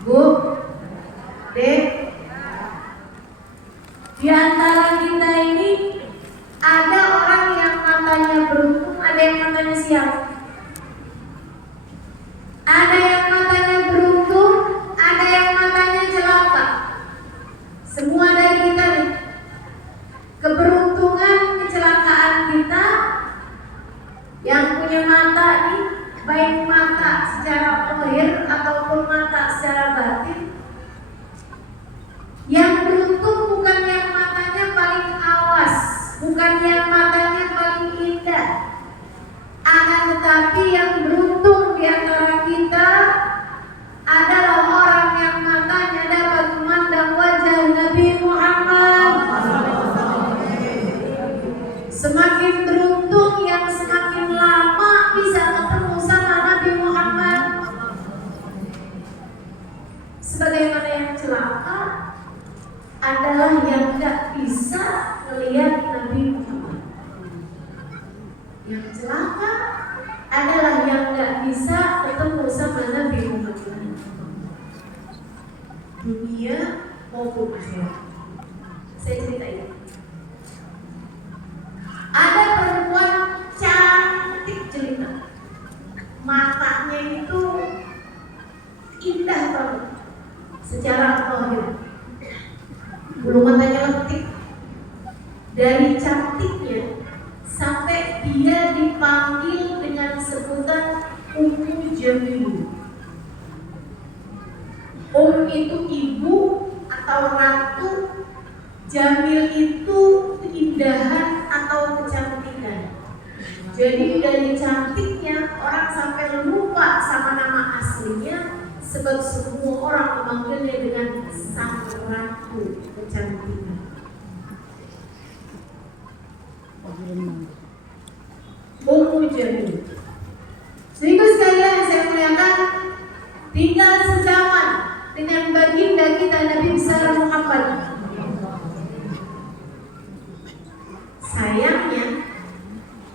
Bu, Dek, di antara kita ini ada orang yang matanya beruntung, ada yang matanya sial. Ada yang matanya beruntung, ada yang matanya celaka. Semua dari kita nih. Keberuntungan, kecelakaan kita yang punya mata nih, baik mata secara lahir ataupun mata secara batin. Yang beruntung bukan yang matanya paling awas, bukan yang matanya paling indah, akan tetapi yang beruntung di antara kita adalah orang yang matanya dapat memandang wajah Nabi Muhammad. Semakin beruntung yang semakin lama bisa ketemu sama Nabi Muhammad. Sebagaimana yang celaka adalah yang gak bisa melihat Nabi Muhammad. Yang celaka adalah yang gak bisa ketemu sama Nabi Muhammad. Dunia maupun akhirat. Saya ceritain. Ada perempuan cantik jelita, matanya itu indah banget secara lahir. Bulu matanya lentik. Dari cantiknya sampai dia dipanggil dengan sebutan Ummu Jamil. Itu ibu atau ratu, Jamil itu keindahan atau kecantikan. Jadi dari cantiknya orang sampai lupa sama nama aslinya, sebab semua orang memanggilnya dengan sang ratu kecantikan. Ummu Jamil. Sehingga sekalian saya muliakan, tinggal sezaman dengan baginda kita Nabi besar Muhammad. Sayangnya,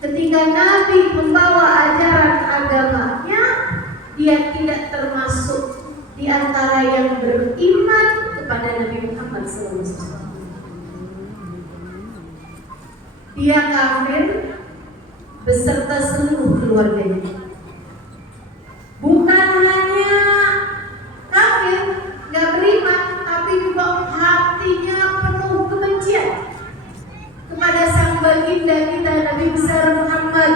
ketika Nabi membawa ajaran agamanya, dia tidak termasuk di antara yang beriman kepada Nabi Muhammad SAW. Dia kafir beserta seluruh keluarganya. Bukan hanya kafir, gak beriman, tapi juga hatinya penuh kebencian kepada sang baginda kita Nabi besar Muhammad.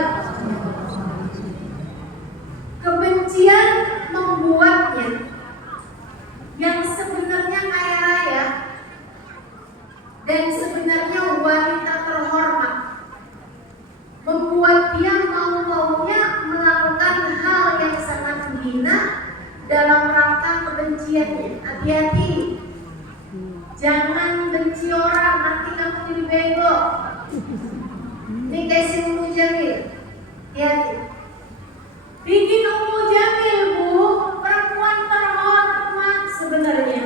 Kebencian membuatnya yang sebenarnya kaya raya dan sebenarnya wanita terhormat, membuat dia mau-maunya melakukan hal yang sangat hina dalam rangka kebenciannya. Hati-hati, jangan benci orang, nanti kamu jadi bego. Ini kayak si Ummu Jamil. Hati-hati. Bikin Ummu Jamil, Bu, perempuan terhormat sebenarnya.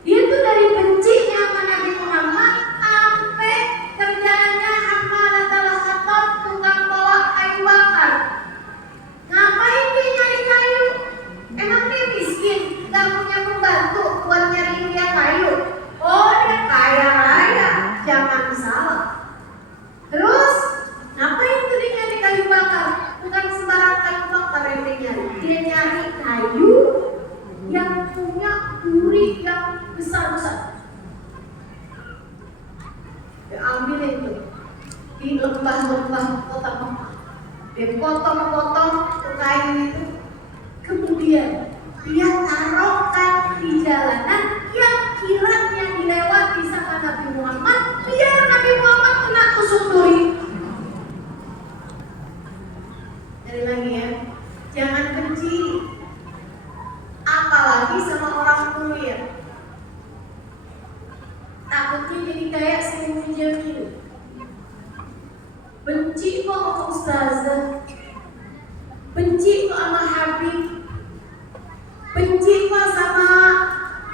Dia tuh dari bencinya sama Nabi Muhammad sampai kerjanya hamalatul hatab, tukang bawa kayu bakar. Ngapain dia nyari kayu? Emang dia miskin, gak punya pembantu buat nyariin dia kayu? Oh, dia kaya raya, jangan salah. Terus ngapain tuh dia nyari kayu bakar? Bukan sembarang kayu bakar yang dia nyari. Dia nyari kayu yang punya duri yang besar-besar. Dia ambil itu di lembah-lembah kota Mekah. Dia potong-potong kayu itu, kemudian dia taruhkan di jalanan yang kiranya dilewati sama Nabi Muhammad, biar Nabi Muhammad kena tusuk duri. Dari lagi ya, jangan benci, apalagi sama orang mulia. Takutnya jadi kayak si Ummu Jamil. Benci kok sama ustazah, benci kok sama Habib, benci kok sama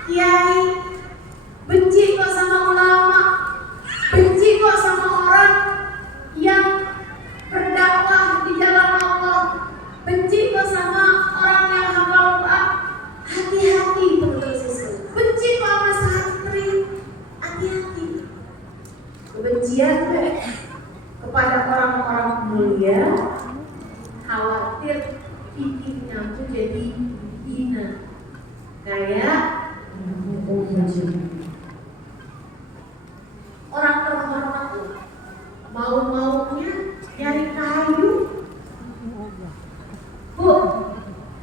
kiai, benci kok sama ulama, benci kok sama orang yang berdakwah di jalan Allah, benci kok sama orang yang hafal Quran. Hati-hati. kayak orang terhormat tuh mau-maunya nyari kayu. Bu,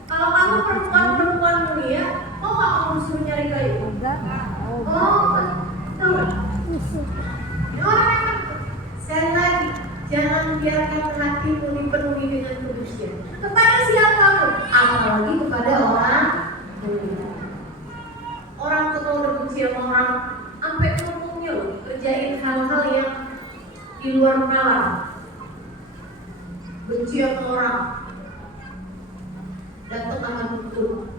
kalau kamu perempuan mulia, mau nggak kamu suruh nyari kayu? Oh, betul. Ini orang yang sekali lagi, jangan biarkan hatimu dipenuhi dengan kebencian kepada siapapun, apalagi kepada orang mulia. Orang tuh kalau udah benci sama orang, sampai ngomongnya loh, kerjain hal-hal yang di luar nalar. Benci sama orang, datang sama dukun,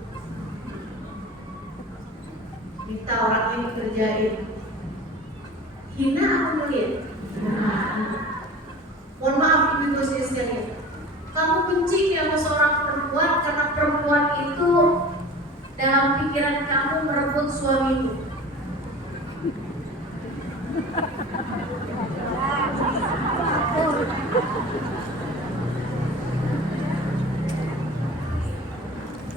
minta orang ini kerjain, hina aku melihat. Mohon maaf ibu saya sekalian, kamu benci sama seorang perempuan karena perempuan itu dalam pikiran kamu merebut suamimu.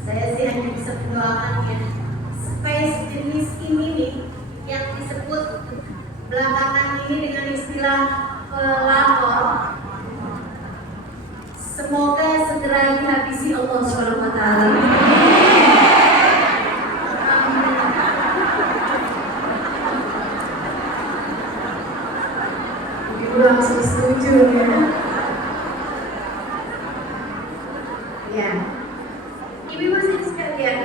Saya sih hanya bisa mendoakannya supaya sejenis ini nih yang disebut belakangan ini dengan istilah pelakor, semoga segera dihabisi Allah SWT. Ibu langsung setuju ya. Ya, ibu sekalian,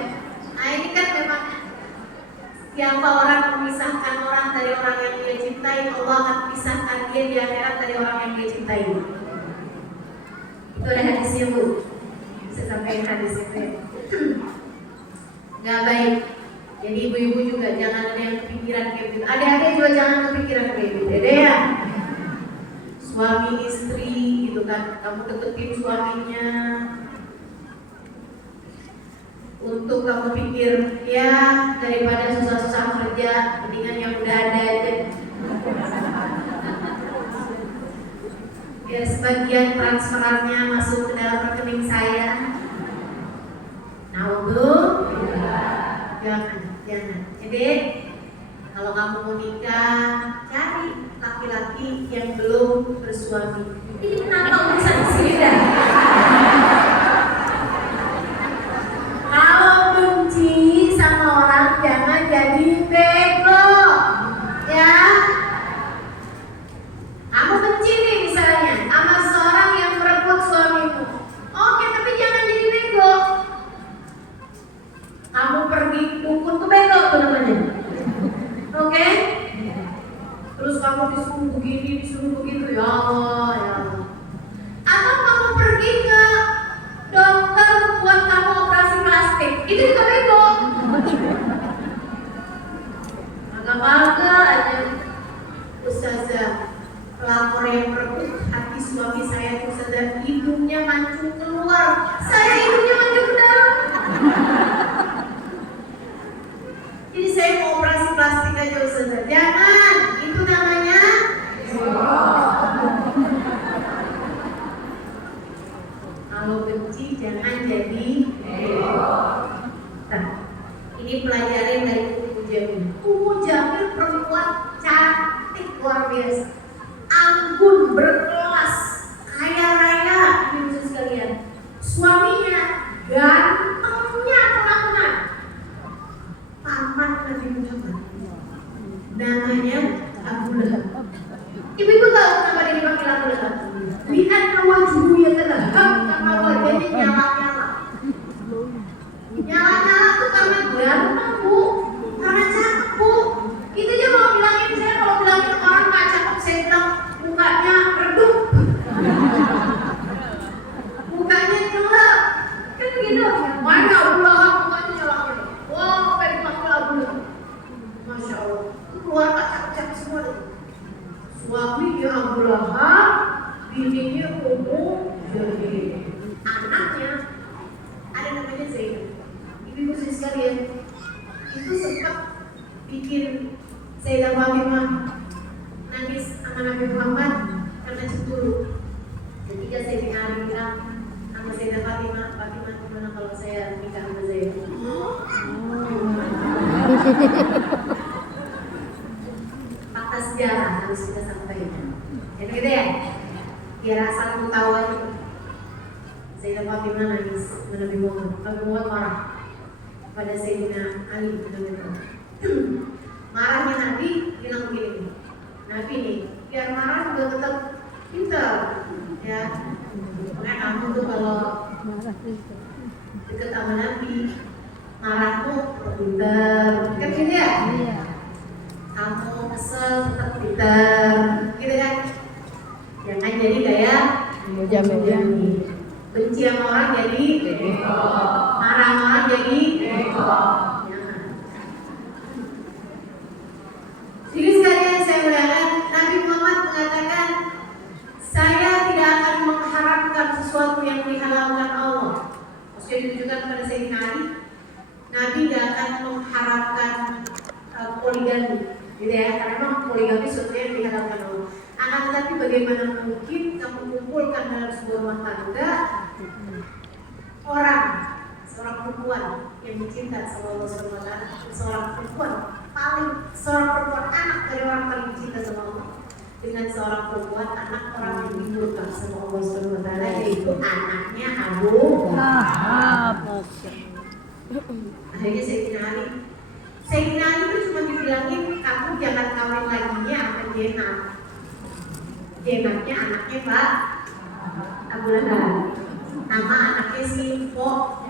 nah ini kan memang siapa orang memisahkan orang dari orang yang dia cintai, Allah akan pisahkan dia di akhirat dari orang yang dia cintai. Itu ada hadisnya bu, saya sampaikan hadisnya bu. Gak baik. Jadi ibu-ibu juga jangan ada yang kepikiran kayak gitu. Adik-adik juga jangan kepikiran kayak gitu. Dede ya, suami istri gitu kan, kamu deketin suaminya untuk kamu pikir ya daripada susah-susah kerja, mendingan yang udah ada aja. Biar sebagian transferannya masuk ke dalam rekening saya. Nah untuk jangan. Jadi kalau kamu mau nikah, cari laki-laki yang belum bersuami. Ini kenapa urusan di sini dah? Kalau benci sama orang jangan jadi bego, ya. Kamu benci nih misalnya sama seorang yang merebut suamimu. Oke, tapi jangan jadi bego. Kamu pergi dukun tuh bego tuh namanya. Oke? Terus kamu disuruh begini, disuruh begitu, ya Allah, ya Allah. Atau kamu pergi ke dokter buat kamu operasi plastik, itu juga bego. Agak-agak aja ustazah, pelakor yang merebut hati suami saya, ustazah, hidungnya mancung keluar, saya hidungnya mancung ke dalam. Jadi saya mau operasi plastik aja ustazah. Jangan, itu namanya kalau benci jangan jadi nah, ini pelajaran dari Ummu Jamil. Ummu Jamil perempuan cantik luar biasa, anggun, berkelas, kaya raya, ibu sekalian. Suaminya gantengnya teman-teman, paman Nabi Muhammad, namanya Abu Lahab. Ibu-ibu tahu kenapa dia dipanggil Abu Lahab? Lihat wajahnya ya terlahap, karena wajahnya nyala-nyala. Nyala-nyala tuh karena ganteng bu, karena cakep bu. Itu aja mau bilangin, saya kalau bilangin orang nggak cakep, saya bilang mukanya redup, mukanya gelap, kan gitu. Mana Abu Lahab mukanya nyala-nyala. Wow, kayak dipanggil Abu Lahab. Masya Allah, itu keluarga cakep-cakep semua tuh. Suaminya Abu Lahab, bininya Ummu Jamil, anaknya ada namanya Zainab. Ibu-ibu sekalian, itu sempat bikin Sayyidah Fatimah nangis sama Nabi Muhammad karena cemburu. Ketika Sayyidina Ali bilang sama Sayyidah Fatimah, Fatimah gimana kalau saya nikah sama Zainab? Fakta sejarah harus kita sampaikan. Jadi gitu ya, biar asal tahu aja. Sayyidah Fatimah nangis, Nabi Muhammad marah pada Sayyidina Ali bin marahnya Nabi bilang begini, Nabi nih biar marah juga tetap pintar ya. Makanya kamu tuh kalau deket sama Nabi marah tuh tetap pintar, kan gitu ya? Kamu kesel tetap pintar, gitu kan? Jangan jadi kayak Jamil. Benci sama orang jadi marah sama orang jadi Jadi sekalian saya muliakan, Nabi Muhammad mengatakan, saya tidak akan mengharapkan sesuatu yang dihalalkan Allah. Maksudnya ditujukan kepada Sayyidina Ali, Nabi tidak akan mengharapkan poligami, gitu ya, karena memang poligami sesuatu yang dihalalkan Allah. Akan tetapi bagaimana mungkin kamu kumpulkan dalam sebuah rumah tangga seorang perempuan yang dicinta sama Allah SWT, seorang perempuan anak dari orang paling dicinta sama Allah, dengan seorang perempuan anak orang yang dimurka sama Allah SWT, yaitu anaknya Abu Lahab. Akhirnya Sayyidina Ali itu cuma dibilangin, kamu jangan kawin laginya sama Jenabnya anaknya Pak Abu Lahab, nama anaknya si Pok.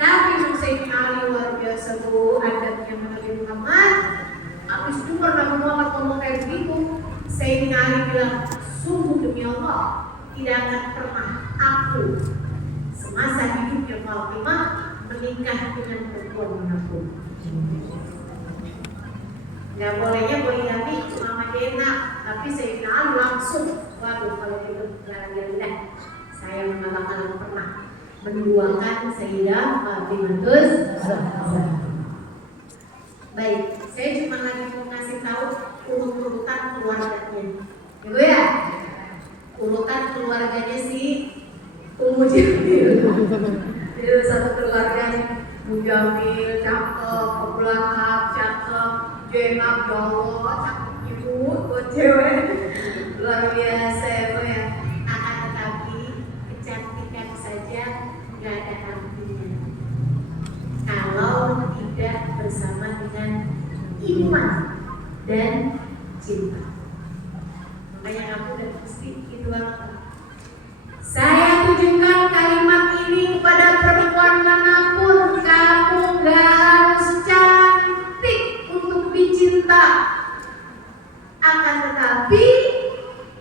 Tapi Sayyidina Ali luar biasa bu, adabnya Nabi Muhammad. Habis dengar Nabi Muhammad ngomong kayak begitu, Sayyidina Ali bilang, sungguh demi Allah tidak akan pernah aku semasa hidupnya Fatimah menikah dengan perempuan manapun. Gak bolehnya poligami cuma sama Jena, tapi Sayyidina Ali langsung, waduh kalau itu jalan-jalan, saya nggak bakalan pernah menduakan Sayyidah Fatimah. Baik, saya cuma lagi mau ngasih tahu urutan keluarganya, gitu ya. Urutan keluarganya si Ummu Jamil. Jadi satu keluarga Jamil, cakep, Abu Lahab, cakep, Jenab, Allah, cakep ibu, buat cewek luar biasa ya. Akan tetapi kecantikan saja nggak ada artinya kalau tidak bersama dengan iman dan cinta. Makanya kamu udah mesti itu banget. Saya tujukan kalimat ini kepada perempuan manapun, kamu gak harus cantik untuk dicinta. Akan tetapi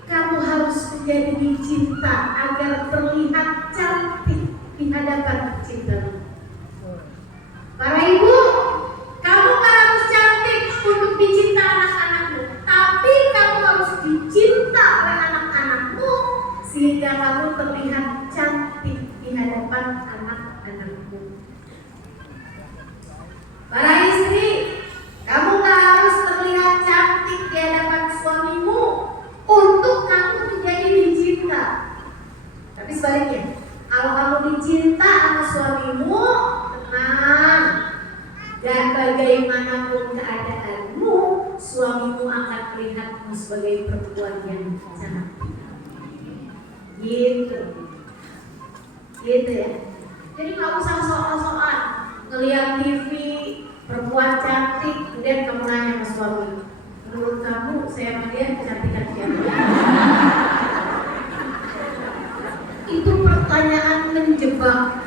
kamu harus menjadi dicinta agar terlihat cantik di hadapan cintamu. Para ibu, kamu gak harus cantik untuk dicinta anak-anakmu, tapi kamu harus dicinta oleh anak-anakmu sehingga kamu terlihat cantik di hadapan anak-anakmu. Para istri, kamu gak harus terlihat cantik di hadapan suamimu untuk kamu menjadi dicinta. Tapi sebaliknya, kalau kamu dicinta sama suamimu, tenang, dan bagaimanapun keadaanmu, suamimu akan melihatmu sebagai perempuan yang cantik. Gitu ya. Jadi nggak usah soal-soal ngeliat TV perempuan cantik, kemudian kamu nanya sama suami, menurut kamu saya sama dia kecantikan siapa? Itu pertanyaan menjebak,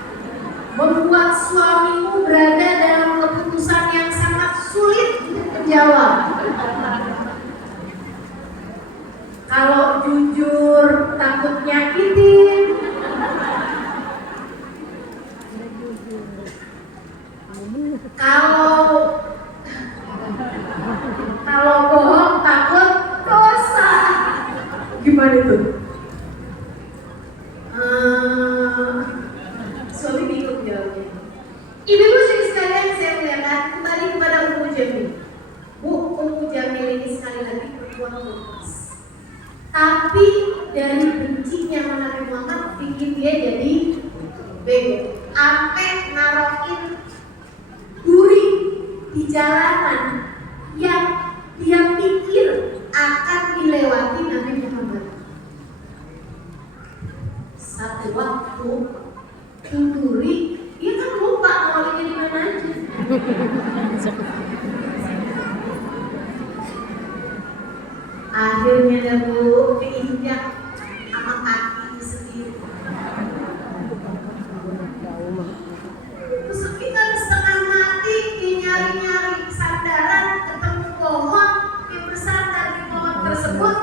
membuat suamimu berada dalam keputusan yang sangat sulit untuk menjawab. Kalau jujur takut nyakitin, kalau bohong takut dosa. Gimana itu? Suami bingung jawabnya. Ibu-ibu sekalian, saya melihat kembali kepada Ummu Jamil. Ummu Jamil ini sekali lagi perempuan kulkas. Tapi dari bencinya Nabi Muhammad bikin dia jadi bego. Sampai narokin di jalanan yang dia pikir akan dilewati Nabi Muhammad. Satu waktu Tunduri, dia kan lupa awalnya di mana aja. Akhirnya dah Bu keinjak sama kaki sendiri. Terus kita setengah mati nyari-nyari sandaran, ketemu pohon, dia bersandar di pohon tersebut.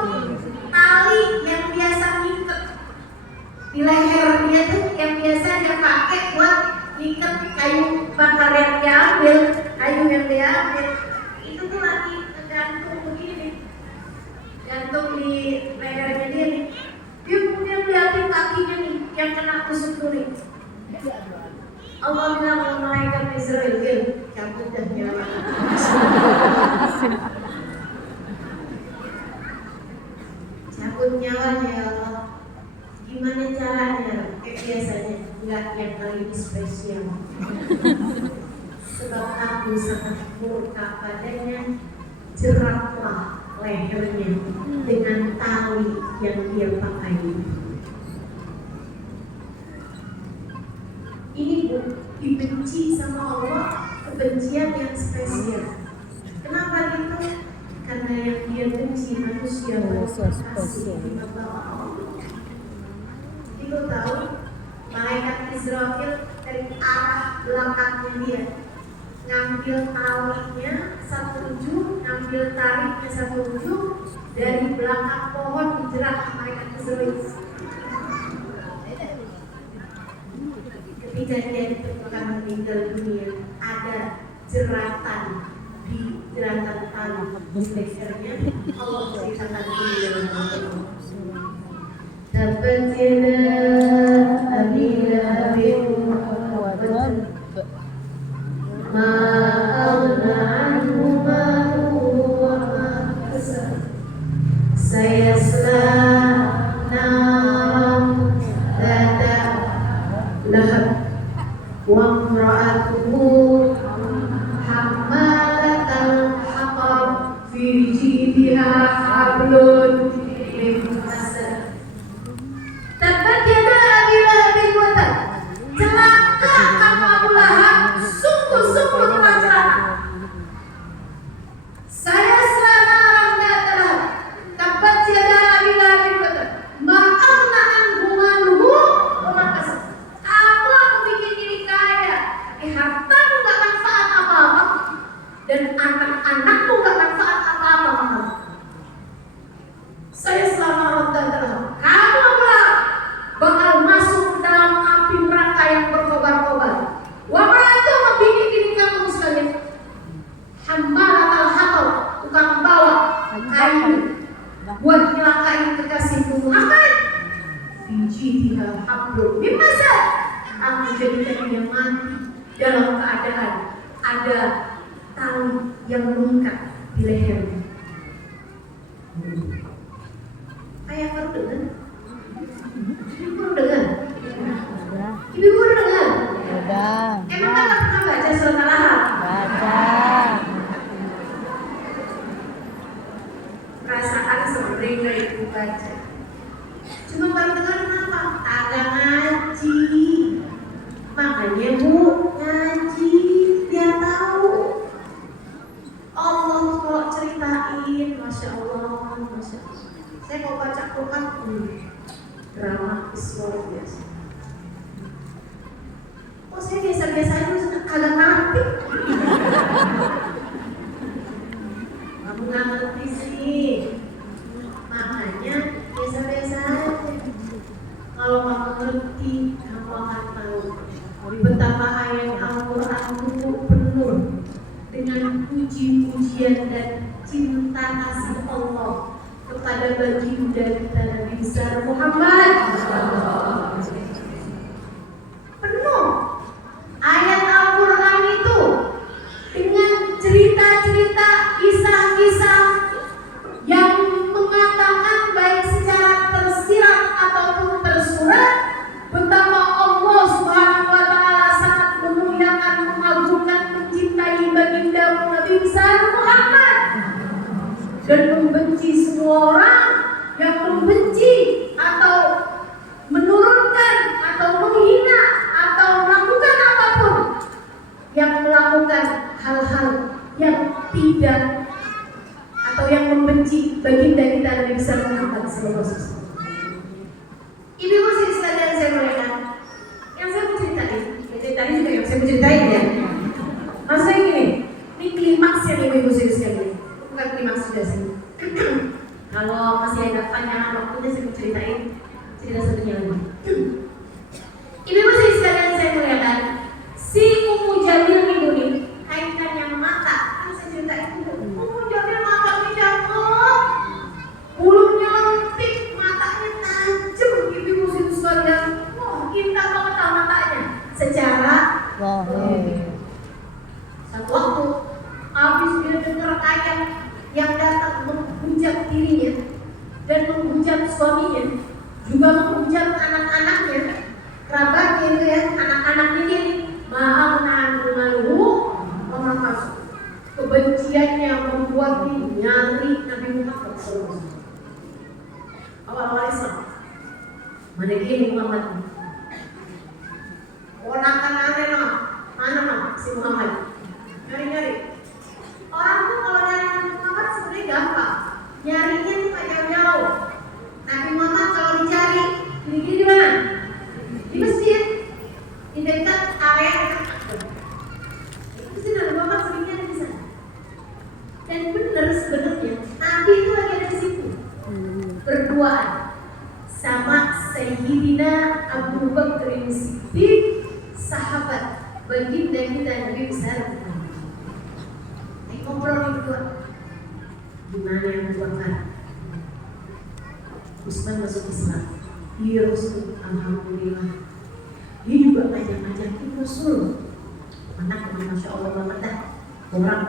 Tali yang biasa ngikat di leher dia tuh yang biasa dia pakai buat ngikat kayu bakar yang diambil, kayu yang diambil itu tuh lagi tergantung begini, gantung di lehernya dia nih. Dia kemudian lihatin kakinya nih yang kena tusuk duri. Allah bilang sama malaikat Israel, cabut dah nyawa. Cabut nyawanya ya Allah. Gimana caranya? Kayak biasanya, enggak yang kali ini spesial. Sebab aku sangat murka padanya, jeratlah lehernya dengan tali yang dia pakai. Ini dibenci sama Allah, kebencian yang spesial. Kenapa gitu? Karena yang dia benci manusia kasih di mata Allah. Itu tahu, malaikat Israfil dari arah belakangnya dia ngambil talinya satu ujung, ngambil tariknya satu ujung dari belakang pohon dijerat malaikat Israfil. Ketika dia ditemukan meninggal dunia, ada jeratan di jeratan tali di lehernya. Allah ceritakan ini dalam Al-Quran. Tabbat yada abi lahabin wa tab ma aghna anhu maluhu wa ma kasab sayasla naran dhata lahab wa imra'atuhu hammalatal hatab fi jidha hablum min masad. Tabbat yada abi lahabin wa tab. Celaka kamu Abu Lahab, sungguh-sungguh telah celaka. Saya selama orang lahab. Tabbat yada abi lahabin wa tab. Ma'amna anhu maluhu wa ma kasab. Aku bikin diri kaya, hartamu gak manfaat apa-apa, dan anak-anakmu gak manfaat apa-apa. Saya selama orang lahab. Kamu Abu Lahab bakal masuk dalam api neraka yang berkobar-kobar. Wa ma'atu bini-bini kamu sekalian. Hammalatal hatab, tukang bawa kayu buat nyelakain kekasihku Muhammad. Fijidha hablum min masad. Aku jadikan dia mati dalam keadaan ada tali yang mengikat di lehernya. Kayak baru dengar? Ibu baru dengar? Ibu baru dengar? Udah. Emang kan gak pernah baca surat Al-Lahab? Baca. Perasaan seperti gak ibu baca. Cuma baru dengar kenapa? Agak ngaji. Makanya Bu ngaji, dia tahu. Allah tuh kalau ceritain, Masya Allah, Masya Allah. Saya mau baca Quran, dramatis luar biasa. Oh saya biasa-biasa aja, kagak ngerti. Kamu gak ngerti sih. Makanya biasa-biasa aja. Kalau kamu ngerti, kamu akan tahu betapa ayat Al-Quran itu penuh dengan puji-pujian dan cinta kasih Allah kepada baginda kita Nabi besar Muhammad. Penuh ayat Al-Quran itu dengan cerita-cerita, kisah-kisah yang mengatakan baik secara tersirat ataupun tersurat betapa Allah Subhanahu wa taala sangat memuliakan, mengagungkan, mencintai baginda dan membenci semua orang yang membenci atau menurunkan atau menghina atau melakukan apapun yang melakukan hal-hal yang tidak atau yang membenci baginda kita Nabi besar Muhammad SAW. Ibu-ibu sekalian saya muliakan, yang saya mau ceritain, tadi juga yang saya mau ceritain ya. Masa ini klimaksnya nih ibu-ibu sekalian, bukan klimaks sudah sih. Kalau masih ada panjangan waktunya saya mau ceritain cerita satunya lagi. Ibu-ibu sekalian saya muliakan, si Ummu Jamil minggu ini kaitannya mata, kan saya ceritain itu. Ummu Jamil matanya cakep, bulunya lentik, matanya tajam, ibu-ibu sekalian. Wah, indah banget matanya. Secara satu waktu habis dia dengar ayam yang datang menghujat dirinya dan menghujat suaminya, juga menghujat anak-anaknya, kerabatnya itu ya, anak-anaknya ini malu orang masuk. Kebenciannya membuat dia nyari Nabi Muhammad SAW. Awal-awal Islam, mana gini Muhammad? Mana si Muhammad? Nyari-nyari. Orang tuh kalau nyari Nabi Muhammad sebenarnya gampang. Nyarinya tuh gak jauh-jauh. Nabi Muhammad kalau dicari, gini-gini di mana? Di masjid, di dekat area dekat Ka'bah. Itu sih Nabi Muhammad sebenarnya ada di sana. Dan benar sebenarnya Nabi itu lagi ada di situ, berduaan sama Sayyidina Abu Bakar Siddiq, sahabat baginda kita Nabi besar. Ngobrol nih berdua. Gimana yang Abu Bakar? Utsman masuk Islam. Iya Rasul, alhamdulillah. Dia juga ngajak-ngajakin Rasul. Anak masya Allah banget dah. Orang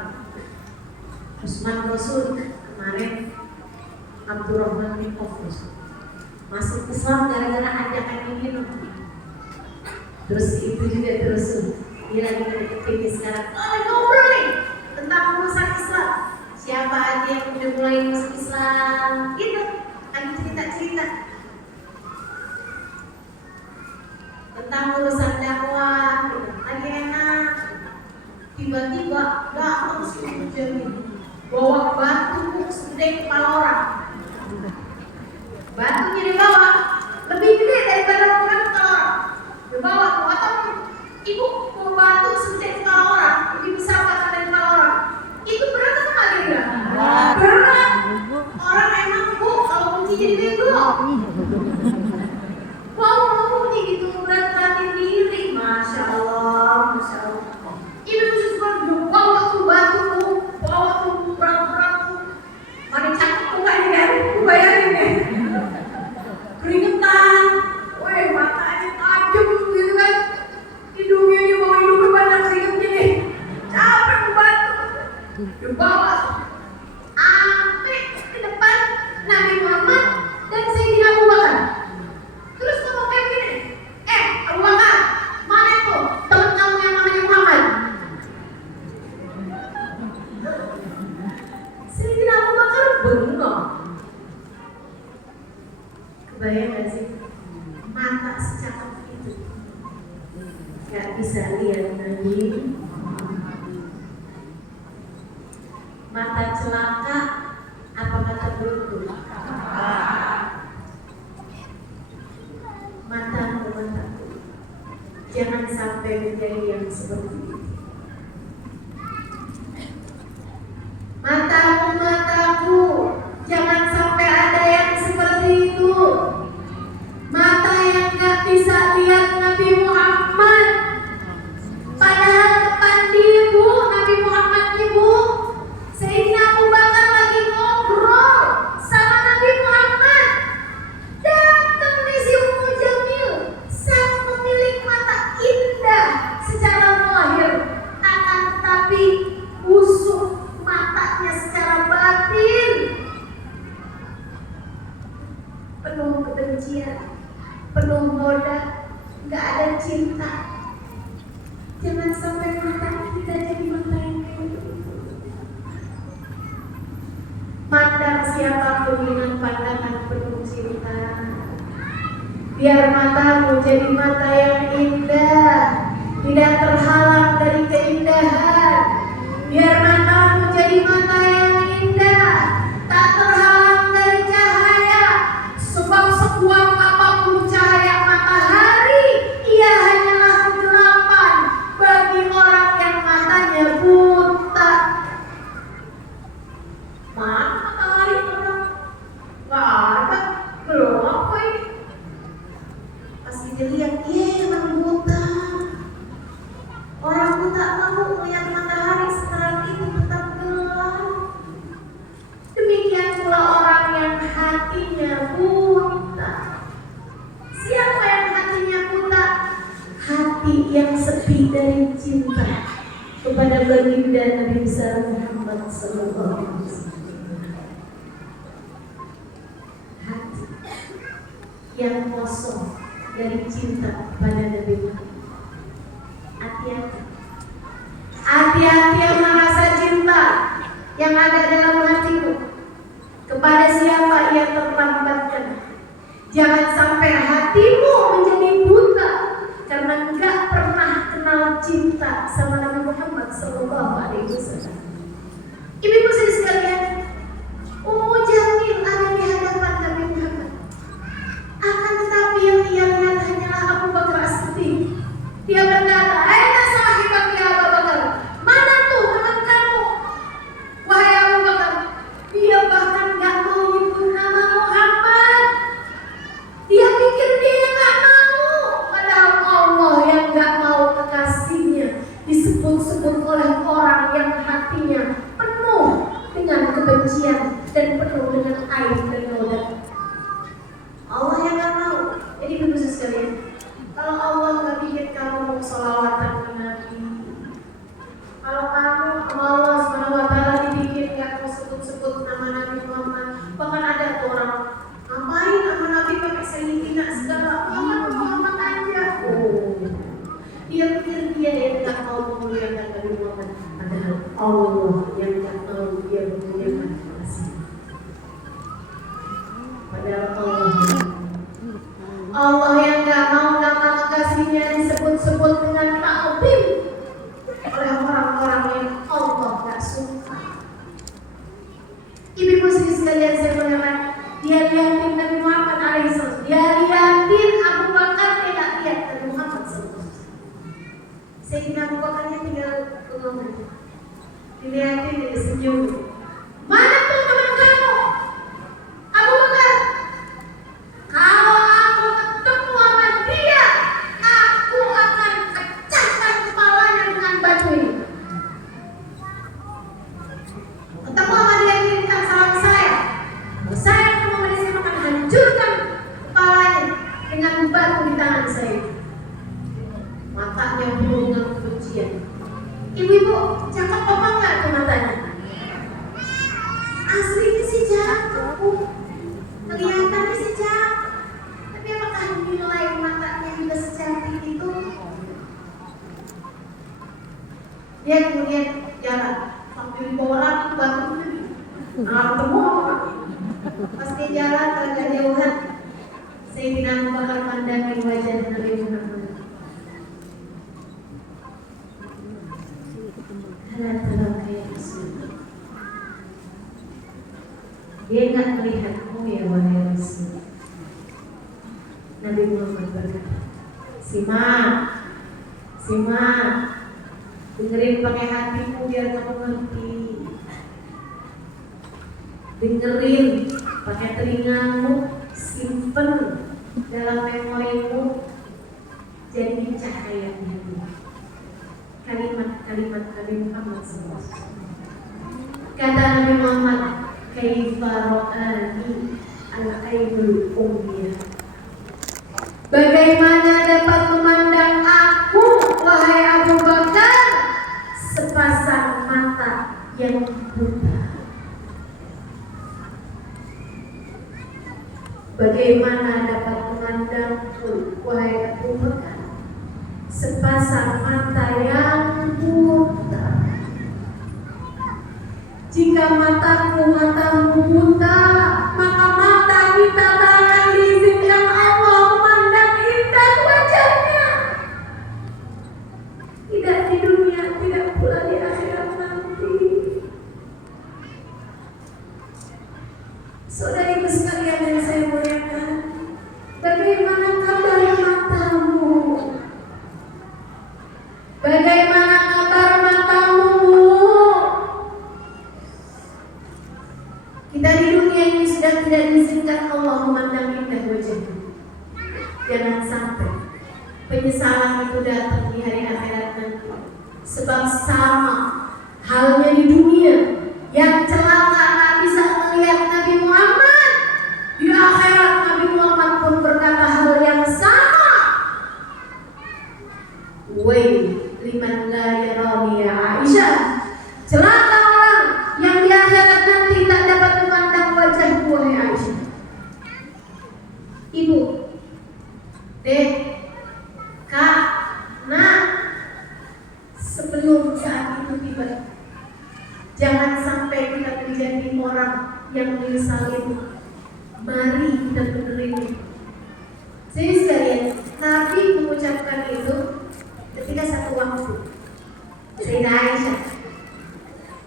Utsman Rasul kemarin Abdurrahman bin Auf masuk Islam gara-gara ajakan ini. Terus itu juga terus dia lagi ngedeketin sekarang. Ngobrol nih tentang urusan Islam. Siapa aja yang udah mulai masuk Islam? Gitu. Lagi cerita-cerita tentang urusan dakwah. Gitu. Lagi enak. Tiba-tiba datang si Ummu Jamil bawa batu segede kepala orang. Batunya dibawa lebih gede daripada ukuran kepala orang. Dibawa tuh atau ibu mau batu segede kepala orang, lebih besar dari kepala orang. Itu berat atau nggak kira? Berat. Orang emang bu kalau kunci jadi bego. Wow, kunci gitu berat-beratin diri, masya Allah, masya Allah. Ibu khusus bawa tuh batu, bawa tuh berat-berat tuh. Mana cakep tuh kayaknya kan? Aku bayangin deh. Keringetan, weh matanya tajam gitu kan. Hidungnya dia bawa hidungnya banyak keringetnya nih. Capek membantu. Dibawa sampai ke depan Nabi Muhammad dan Sayyidina Abu Bakar. Terus ngomong kayak gini, Abu Bakar, mana tuh teman kamu yang namanya Muhammad? Sayyidina Abu Bakar bengong. Kebayang gak sih? Mata secakap itu gak bisa lihat Nabi. Mata celaka apa mata beruntung? Mataku, jangan sampai menjadi yang seperti itu. Mataku, jangan sampai ada yang seperti itu. Mata yang gak bisa lihat Nabi Muhammad. Padahal depan ibu, Nabi Muhammad ibu, Sayyidina Abu Bakar lagi ngobrol sama Nabi Muhammad. Datang nih si Ummu Jamil, sang pemilik mata indah secara lahir, akan tetapi busuk matanya secara batin, penuh kebencian, penuh noda, gak ada cinta. Jangan sampai mata kita jadi mata yang kayak gitu. Mata siapapun dengan pandangan penuh cinta. Biar matamu jadi mata yang indah, tidak terhalang dari keindahan. Biar matamu jadi mata yang indah, tak terhalang dari cahaya. Sebab sekuat apapun cahaya matahari, ia hanyalah kegelapan bagi orang yang matanya buta. Mana matahari terang? Gak ada, belum apa ini? Pas kita lihat, emang buta. Orang buta mau melihat matahari setelah itu tetap gelap. Demikian pula orang yang hatinya buta. Siapa yang hatinya buta? Hati yang sepi dari cinta kepada baginda Nabi besar Muhammad sallallahu alaihi wasallam. Hati yang kosong dari cinta kepada Nabi Muhammad. Hati-hati. Hati-hati yang merasa cinta yang ada dalam hatimu kepada siapa ia terlambatkan. Jangan sampai hatimu menjadi buta karena enggak pernah kenal cinta sama Nabi Muhammad sallallahu alaihi wasallam. Ibu-ibu sekalian, Ummu Jamil ada di hadapan Nabi Muhammad. Akan tetapi yang ia lihat hanyalah Abu Bakar As-Siddiq. Dia berkata, "Aina sahibak ya Abu Bakar? Mana tuh teman kamu? Wahai Abu Bakar." Dia bahkan gak mau nyebut nama Muhammad. Dia pikir dia yang gak mau, padahal Allah yang gak mau kekasihnya disebut-sebut oleh orang yang hatinya penuh dengan kebencian dan penuh dengan aib dan noda. Allah yang gak mau. Jadi ibu sekalian, kalau Allah gak bikin kamu mau sholawatan ke Nabi, kalau kamu sama Allah SWT dibikin gak mau sebut-sebut nama Nabi Muhammad, bahkan ada tuh orang ngapain nama Nabi pakai Sayyidina segala, Muhammad aja. Dia pikir dia yang gak mau memuliakan Nabi Muhammad, padahal Allah yang gak mau dia memuliakan kasih. Padahal Allah yang gak mau nama kekasihnya disebut-sebut dengan ta'zim oleh orang-orang yang Allah gak suka. Ibu-ibu sekalian saya mengatakan, dia lihatin Nabi Muhammad alaihissalam, dia lihatin Abu Bakar, dia tak lihat Nabi Muhammad sallallahu alaihi wasallam. Sayyidina Abu Bakarnya tinggal ngomong, dilihatin dia senyum. Mana tuh teman kamu? Abu Bakar, kalau aku ketemu sama dia, aku akan pecahkan kepalanya dengan batu ini. Ketemu sama dia, kirimkan salam saya. Kalau saya ketemu sama dia, saya akan hancurkan kepalanya dengan batu di tangan saya. Matanya penuh dengan kebencian. Ibu-ibu, cakep apa enggak tuh matanya? Aslinya sih cakep, kelihatannya sih cakep. Tapi apakah nilai matanya juga secantik itu? Dia kemudian jalan sambil dibawa lagi batu. Ketemu. Pas dia jalan agak jauhan, Sayyidina Abu Bakar pandangi wajah Nabi Muhammad. Dia enggak melihatmu ya wahai Rasul. Nabi Muhammad berkata, Simak, dengerin pakai hatimu biar kamu ngerti. Dengerin pakai telingamu, simpen dalam memorimu, jadi cahaya di hati. Kalimat Nabi Muhammad SAW. Kata Nabi Muhammad, kaifa ra'ani al-ainul ummiyah. Bagaimana dapat memandang aku, wahai Abu Bakar, sepasang mata yang buta. Bagaimana dapat memandangku, wahai Abu Bakar, sepasang mata yang buta. Jika matamu buta, pula di akhirat nanti. Saudariku sekalian yang saya muliakan, bagaimana kabar matamu? Bagaimana kabar matamu? Kita di dunia ini sudah tidak diizinkan Allah memandang indah wajahmu. Jangan sampai penyesalan itu datang di hari akhirat nanti. Sebab sama halnya di dunia, yang celaka tak bisa melihat Nabi Muhammad, di akhirat Nabi Muhammad pun berkata hal yang sama. Wail liman la yarani ya Aisyah, celaka orang yang di akhirat nanti tak dapat memandang wajahku wahai Aisyah. Ibu, Dek, Kak, Nak, sebelum saat itu tiba, jangan sampai kita menjadi orang yang menyesalin. Mari kita menerima. Jadi sekalian, Nabi mengucapkan itu ketika satu waktu Sayyidah Aisyah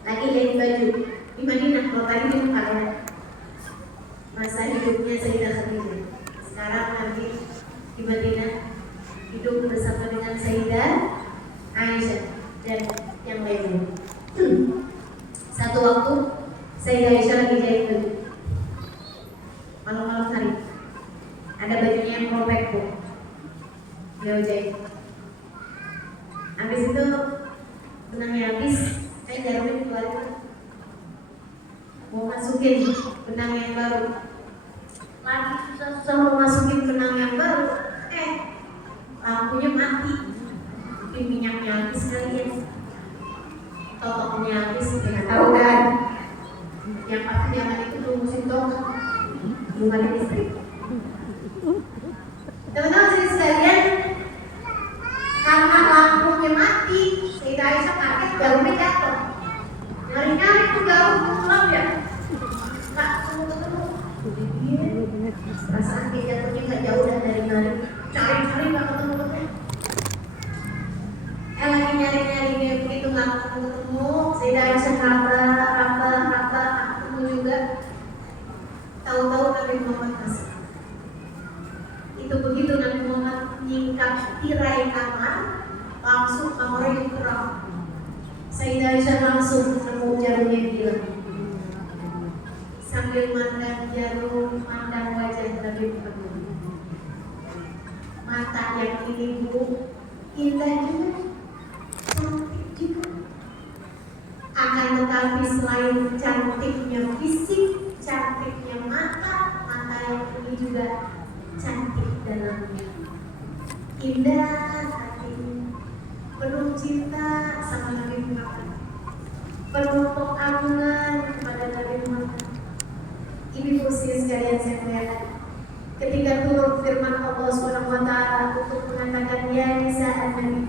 lagi jahit baju di Madinah. Kalau tadi di Mekah, masa hidupnya Sayyidah Khadijah. Sekarang Nabi di Madinah hidup bersama dengan Sayyidah Aisyah dan yang lainnya. Satu waktu Sayyidah Aisyah lagi jahit baju malam-malam hari, ada bajunya yang robek bu, dia jahit. Habis itu benangnya habis, jarumnya dikeluarin, mau masukin benang yang baru, lagi susah-susah mau masukin benang yang baru, lampunya mati, tapi minyaknya habis sekalian, totoknya habis, nggak tahu kan? Yang pasti jangan itu rumusin tokok, bukan listrik. Teman-teman sekalian, karena lampunya mati, Sayyidah Aisyah kaget, jarumnya jatuh. Nyari-nyari tuh jarum gelap ya, nggak ketemu. Perasaan dia jatuhnya nggak jauh dari nari, cari-cari nggak ketemu. Lagi nyari-nyari dia begitu nggak ketemu. Sayyidah Aisyah raba, ketemu juga. Tahu-tahu Nabi Muhammad masuk. Itu begitu Nabi Muhammad nyingkap tirai kamar, langsung kamarnya kurang. Sayyidah Aisyah langsung ketemu jarumnya bilang, sambil mandang jarum, mandang wajah Nabi Muhammad. Mata yang ini bu, indah juga, cantik juga. Akan tetapi selain cantiknya fisik, cantiknya mata yang ini juga cantik dalamnya. Indah hatinya, penuh cinta sama Nabi Muhammad, penuh pengagungan kepada Nabi Muhammad. Ibu sekalian saya muliakan, ketika turun firman Allah SWT untuk mengatakan ya nisa an-nabi,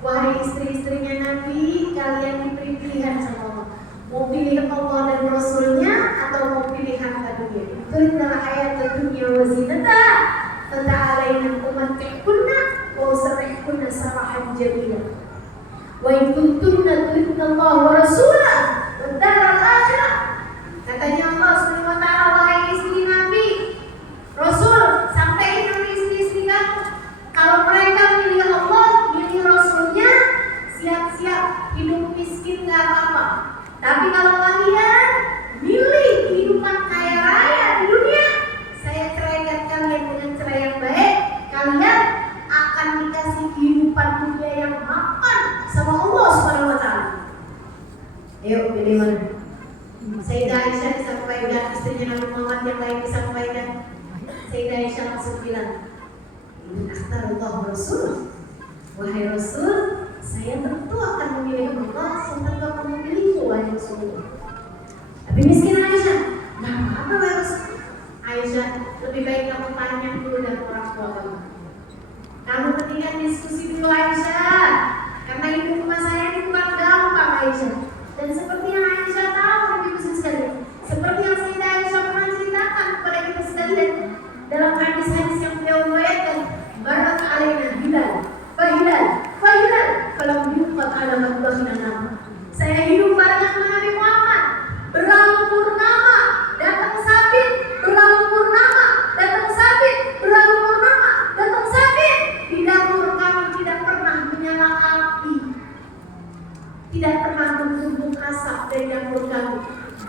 wahai istri-istrinya Nabi, kalian diberi pilihan sama Allah, mau pilih Allah dan Rasulnya atau mau pilih harta dunia. Turidna hayat dunia wa zinata, fata'alaina umatti'kunna wa usarrihkunna sarahan jamila. Wa in kuntunna turidna Allah wa rasulah wa daral akhirah. Katanya Allah SWT, wahai istri Nabi, Rasul, sampaikan ke istri-istri kamu, kalau mereka milih Allah, milih Rasulnya, siap-siap hidup miskin gak apa-apa. Tapi kalau kalian milih kehidupan kaya raya di dunia, saya ceraikan kalian dengan cerai yang baik. Kalian akan dikasih kehidupan dunia yang mapan sama Allah SWT. Ayo, pilih mana? Sayyidah Aisyah disampaikan, istrinya Nabi Muhammad yang lain disampaikan. Sayyidah Aisyah langsung bilang, ini akhtarullah Rasul, wahai Rasul, saya tentu akan memilih Allah serta akan memilihmu wahai Rasulullah. Tapi miskin Aisyah, nah apa wahai Rasul? Aisyah, lebih baik kamu tanya dulu dan orang tua kamu. Kamu mendingan diskusi dulu Aisyah, karena ibu rumah saya ini bukan gampang Aisyah. Dan seperti yang Aisyah tahu, ibu sekalian, seperti yang Sayyidah Aisyah pernah ceritakan kepada kita sekalian dalam hadis-hadis yang beliau riwayatkan, barat alaina hilal, fahilal, kalau diupat ala madbakhina tidak pernah mengumpul asap dari dapur kami.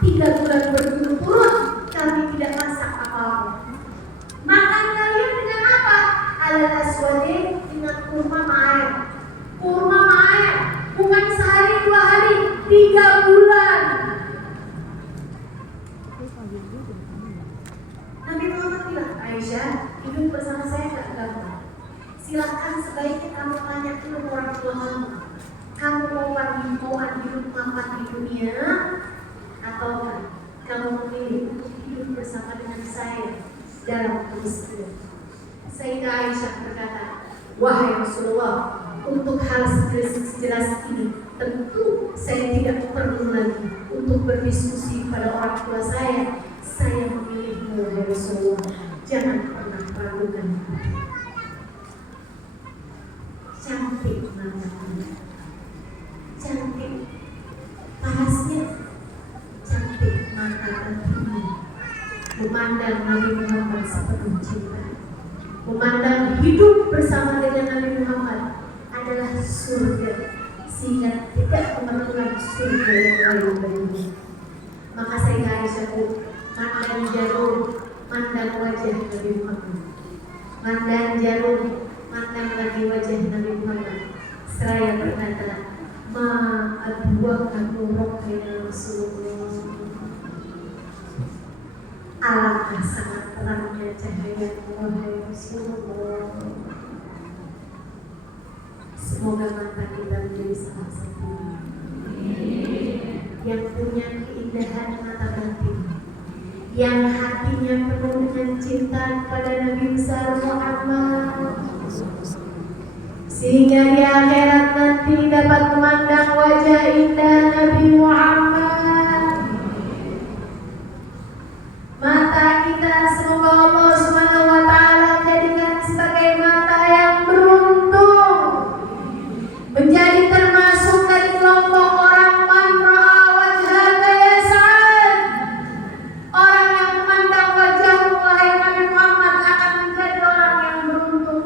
3 bulan berturut-turut kami tidak masak apa-apa. Makan kalian dengan apa? Alal aswadin, dengan kurma ma'air. Kurma ma'air bukan sehari 2 hari, 3 bulan. Nabi Muhammad bilang, Aisyah, hidup bersama saya gak gampang. Silakan sebaiknya kamu tanya dulu orang tua kamu. Kamu mau hidup mapan di dunia, ataukah kamu memilih untuk hidup bersama dengan saya dalam kemiskinan? Sayyidah Aisyah berkata, wahai Rasulullah, untuk hal sejelas ini tentu saya tidak perlu lagi untuk berdiskusi pada orang tua saya. Saya memilihmu, wahai Rasulullah. Jangan pernah ragukan. Cantik matanya, cantik parasnya, cantik mata hatinya. Memandang Nabi Muhammad sepenuh cinta, memandang hidup bersama dengan Nabi Muhammad adalah surga, sehingga tidak memerlukan surga yang lain baginya. Maka Sayyidah Aisyah mandang jarum, mandang wajah Nabi Muhammad, mandang jarum, mandang lagi wajah Nabi Muhammad, seraya berkata, ma adwaka nuruk ya Rasulullah. Alangkah sangat terangnya cahaya wahai Rasulullah. Semoga mata kita menjadi salah satu yang punya keindahan mata batin, yang hatinya penuh dengan cinta kepada Nabi besar Muhammad, sehingga di akhirat nanti dapat memandang wajah indah Nabi Muhammad. Mata kita semoga Allah Subhanahu wa taala jadikan sebagai mata yang beruntung, menjadi termasuk dari kelompok orang man ra'a wajhaka ya Sa'ad. Orang yang memandang wajahmu wahai Nabi Muhammad akan menjadi orang yang beruntung,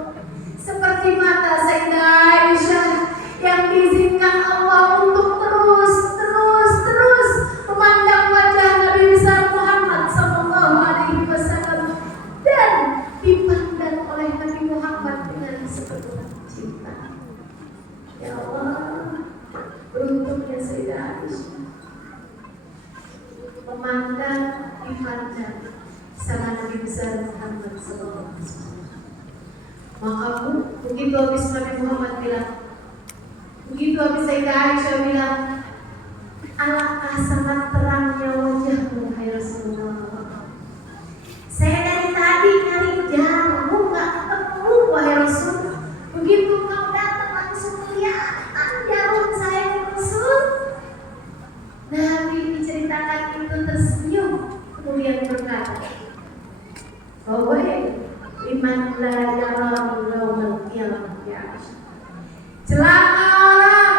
seperti mata Sayyidah Aisyah yang diizinkan Allah untuk terus memandang wajah Nabi besar Muhammad sallallahu alaihi wasallam dan dipandang oleh Nabi Muhammad dengan sepenuh cinta. Ya Allah, beruntungnya Sayyidah Aisyah memandang, dipandang sama Nabi besar Muhammad sallallahu alaihi wasallam. Maka begitu habis Nabi Muhammad bilang, begitu habis Sayyidah Aisyah bilang, alangkah sangat terangnya wajahmu, hai Rasulullah. Saya dari tadi nyari jamu nggak ketemu, wahai Rasul. Begitu kau datang langsung kelihatan jarum saya, Rasul. Nabi diceritakan itu tersenyum, kemudian berkata, bahwa liman la yarahu yaumal qiyamah ya Aisyah. Celaka orang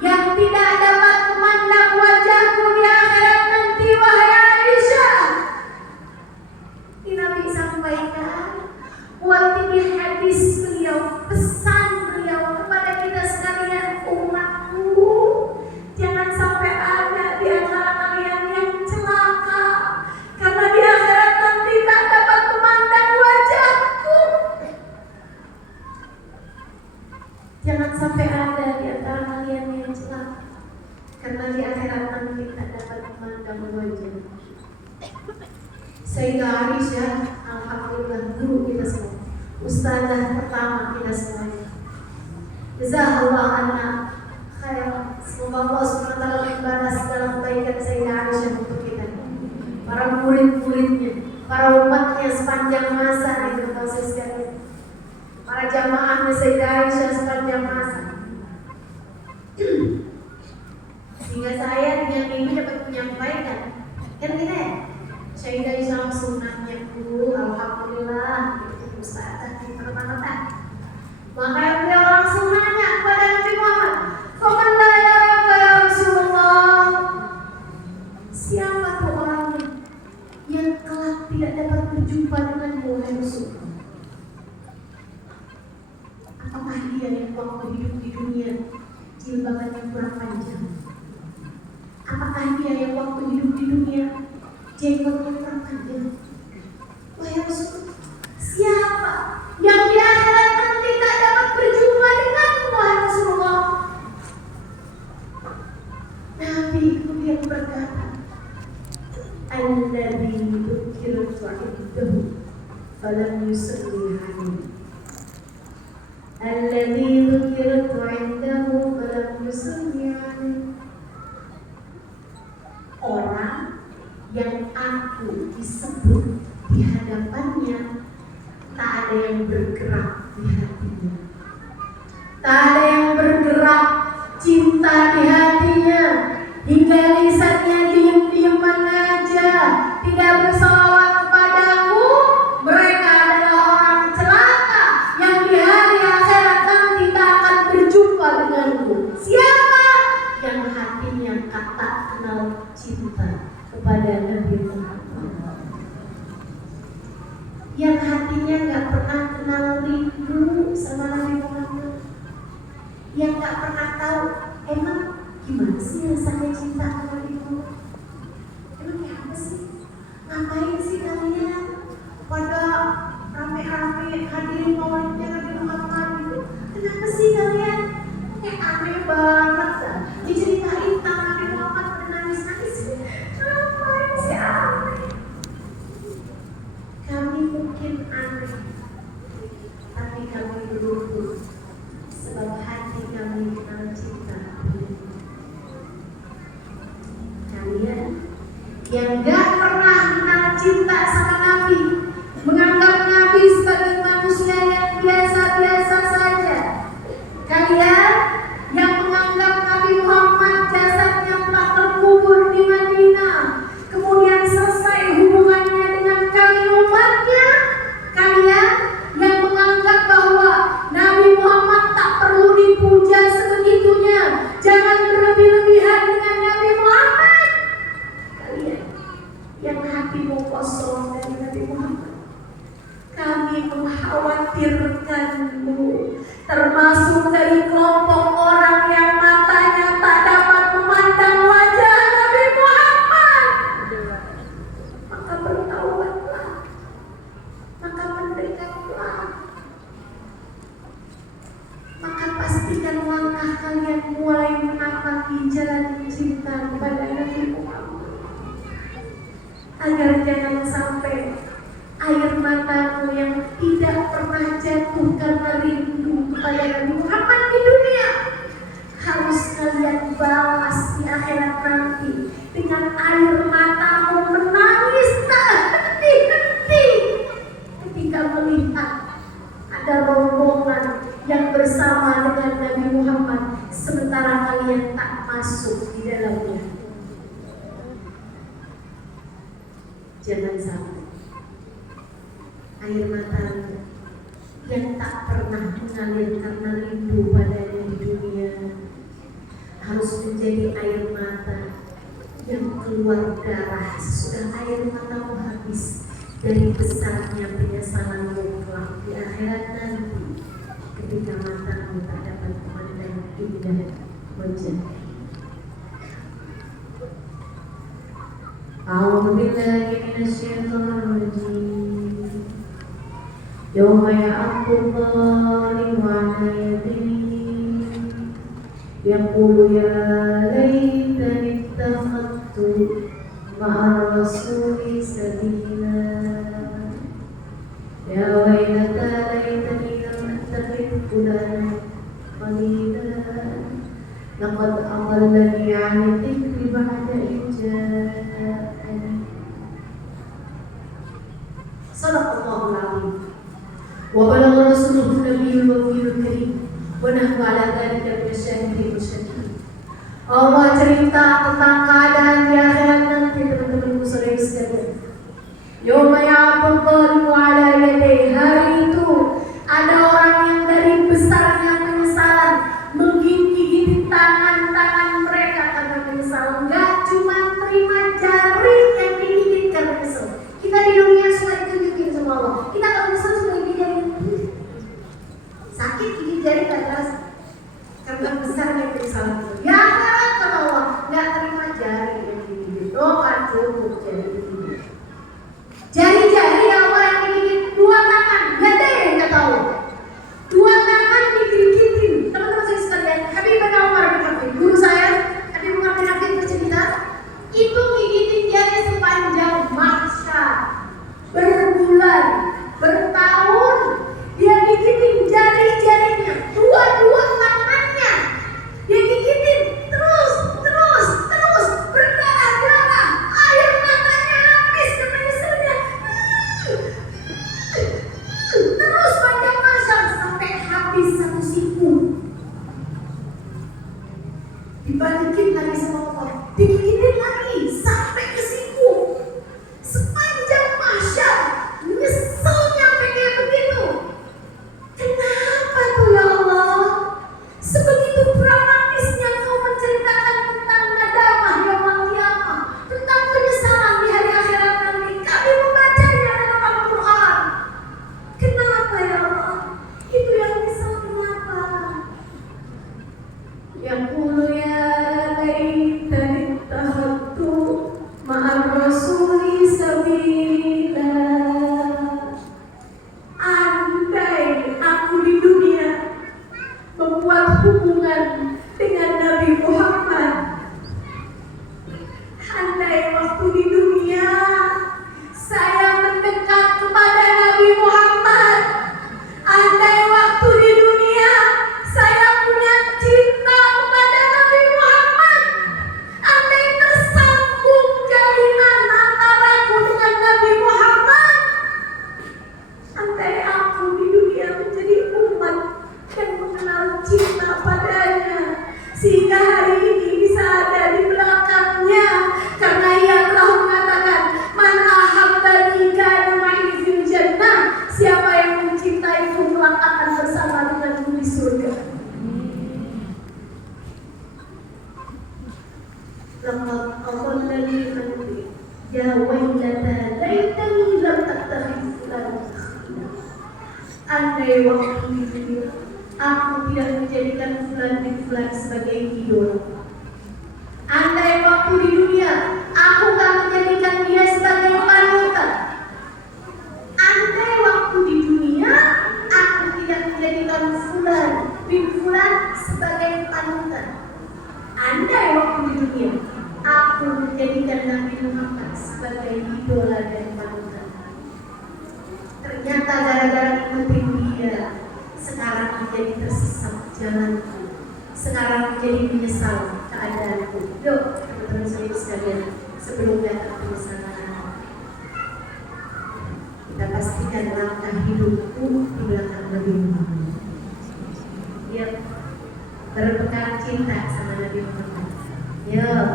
yang tidak dapat memandang wajahku di akhirat nanti, wahai Aisyah. Ini Nabi sampaikan buat ini hadis beliau, pesan beliau kepada kita sekalian, umatku. Jangan sampai ada di antara kalian yang celaka karena di akhirat nanti tak dapat memandang wajahku. Jangan sampai ada di antara kalian yang celaka karena di akhirat nanti tak dapat memandang wajah. Sayyidah Aisyah, alhamdulillah, guru kita semua, ustazah pertama kita semuanya. Jazakallah anna khairan. Semoga Allah SWT membalas segala kebaikan Sayyidah Aisyah untuk kita, para murid-muridnya, para umatnya sepanjang masa di berproses sekalian, para jamaahnya Sayyidah Aisyah sepanjang masa. Sehingga saya dengan ini dapat menyampaikan, kan kita ya, Sayyidah Aisyah sunnahnya dulu, alhamdulillah, itu ustazah di mana-mana. Maka beliau langsung nanya kepada Nabi Muhammad, "Faman la yaraka ya Rasulullah?" Siapa tuh orangnya yang kelak tidak dapat berjumpa denganmu, wahai Rasulullah? Apakah dia yang waktu hidup di dunia jilbabannya rambut panjang? Apakah dia yang waktu hidup di dunia jenggotnya kurang panjang? Wahai Rasul, siapa yang di akhirat nanti tak dapat berjumpa denganmu, wahai Rasulullah? Nabi kemudian berkata, alladzi dzukirtu 'indahu falam yusalli 'alaihi. Alladzi dzukirtu 'indahu falam yusalli 'alaihi. Orang yang aku disebut di hadapannya, tak ada yang bergerak di hatinya, tak ada yang bergerak cinta di hatinya, hingga lisannya diam-diaman aja, tidak bersalawat kepadamu. Mereka adalah orang celaka yang di hari akhirat nanti tak akan berjumpa denganku. Siapa? Yang hatinya tak kenal cinta kepada Nabi Muhammad, yang hatinya gak pernah kenal rindu sama Nabi Muhammad, yang gak pernah tahu emang gimana sih rasanya cinta sama Nabi Muhammad. Emang kayak apa sih? Ngapain sih kalian pada rame-rame hadirin maulidnya Nabi Muhammad gitu? Kenapa sih kalian? Kayak aneh banget dah. Diceritain tentang Nabi Muhammad pada nangis-nangis. Ngapain sih aneh? Kami mungkin aneh, tapi kami beruntung sebab hati kami kenal cinta. Kalian yang gak pernah kenal cinta sama Nabi, menganggap Nabi sebagai manusia yang biasa-biasa saja. Kalian yang menganggap Nabi Muhammad jasadnya telah terkubur di Madinah, kemudian selesai hubungannya dengan kami umatnya. Kalian yang menganggap bahwa Nabi Muhammad tak perlu dipuja sebegitunya, jangan berlebih-lebihan dengan Nabi Muhammad. Kalian yang hatimu kosong dari Nabi Muhammad, kami mengkhawatirkanmu, termasuk dari kelompok orang yang matanya tak dapat memandang wajah Nabi Muhammad. Maka bertaubatlah, maka mendekatlah, maka pastikan langkah kalian mulai menapaki jalan cinta kepada Nabi Muhammad, agar jangan sampai air matamu yang tidak pernah jatuh karena rindu kepada Nabi Muhammad di dunia harus kalian balas di akhirat nanti dengan air matamu menangis tak henti-henti ketika melihat ada rombongan yang bersama dengan Nabi Muhammad sementara kalian tak masuk di dalamnya. Jangan sampai air matamu yang tak pernah mengalir karena rindu padanya di dunia harus menjadi air mata yang keluar darah sesudah air matamu habis dari besarnya penyesalanmu kelak di akhirat nanti ketika matamu tak dapat memandang indah wajah. A'udzu billahi minasyaitonir rajim. Yawma ya'addu adh-dhalimu 'ala yadayhi yaqulu ya laitani ittakhadtu ma'a rasuli sabila. Ya waylata laitani lam attakhidh fulanan khalila laqad adallani 'ani dhikri ba'da idh ja'ani. Sadaqallahul 'azim. Wa balagha rasuluhu nabiyul wafiyul karim wa nahnu 'ala dhalika minasyahidin wasyahidin. Allah cerita tentang keadaan di akhirat nanti, teman-temanku saudara sekalian. Yauma ya'addu adh-dhalimu 'ala yadayhi, hari itu ada orang yang dari besarnya penyesalan menggigit tangan-tangan mereka karena penyesalan. Enggak cuma terima jari yang digigit karena kesel. Kita di dunia suka ditunjukin sama Allah. Kita kalau kesel suka gigit jari. Sakit gigit jari tak terasa karena besarnya penyesalan. Ya dibalikin lagi sama Allah, digigit lagi sampai ke siku. Sepanjang mahsyar, nyeselnya kayak begitu. Kenapa tuh ya Allah? Sebegitu dramatisnya kau menceritakan tentang nadamah yaumul qiyamah, tentang penyesalan di hari akhirat nanti. Kami membacanya dalam Al-Quran. Kenapa ya Allah? Itu yang nyesel kenapa? Yang qulu ya laitani ittakhadtu ma'ar rasuli sabila. Andai aku di dunia membuat hubungan dengan Nabi Muhammad, andai waktu di dunia saya mendekat kepada Nabi Muhammad, andai waktu di dunia saya punya cinta kepada Nabi Muhammad, andai tersambung jalinan antaraku dengan Nabi Muhammad, andai aku di dunia menjadi umat yang mengenal cinta padanya, sehingga hari ini bisa ada di belakangnya, karena ia telah mengatakan, man ahabbani kana ma'i fil jannah, siapa yang mencintaiku kelak akan bersama denganku di surga. Laqad adallani qalbi ya wailata laitani lam attakhidh fulanan khalila. Andai waktu di dunia aku tidak menjadikan fulan bin fulan sebagai idola. Andai waktu di dunia aku tak menjadikan dia sebagai panutan. Andai waktu di dunia aku tidak menjadikan fulan bin fulan sebagai panutan. Andai waktu di dunia aku menjadikan Nabi Muhammad sebagai idola dan panutan. Ternyata gara-gara ikutin dia, sekarang menjadi tersesat jalanku, sekarang menjadi menyesal keadaanku. Yuk, teman-teman sekalian, sebelum datang penyesalan, kita pastikan langkah hidupku di belakang Nabi Muhammad. Yuk, berpegang cinta sama Nabi Muhammad. Yuk,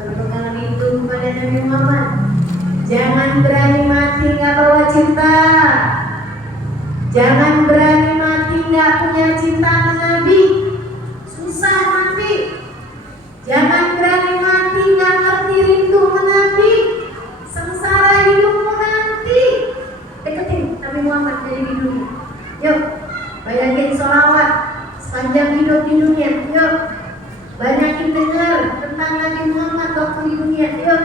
berpegang rindu kepada Nabi Muhammad. Jangan berani mati nggak bawa cinta. Jangan berani mati nggak punya cinta sama Nabi. Susah mati. Jangan berani mati nggak ngerti rindu sama Nabi. Sengsara hidupmu nanti. Deketin Nabi Muhammad dari di dunia. Yuk, banyakin sholawat sepanjang hidup di dunia. Yuk, banyakin dengar tentang Nabi Muhammad waktu di dunia. Yuk,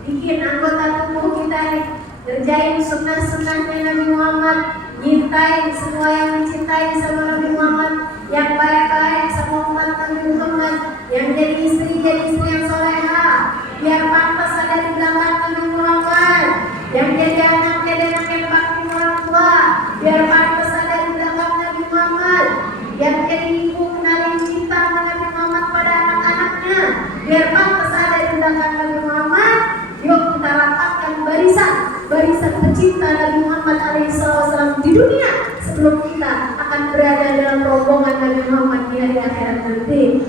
bikin anggota tubuh kita nih kerjain sunnah-sunnahnya Nabi Muhammad, nyintain semua yang mencintai sama Nabi Muhammad, yang baik-baik sama umat Nabi Muhammad, yang jadi istri yang soleha, biar pantas ada di belakang Nabi Muhammad, yang jadi anak yang bakti orang tua, biar pantas ada di belakang Nabi Muhammad, yang jadi ibu kenalin cinta sama Nabi Muhammad pada anak-anaknya, biar pantas ada di belakang Nabi Muhammad. Yuk kita rapatkan barisan pecinta Nabi Muhammad SAW di dunia sebelum kita akan berada dalam rombongan Nabi Muhammad di hari akhirat nanti.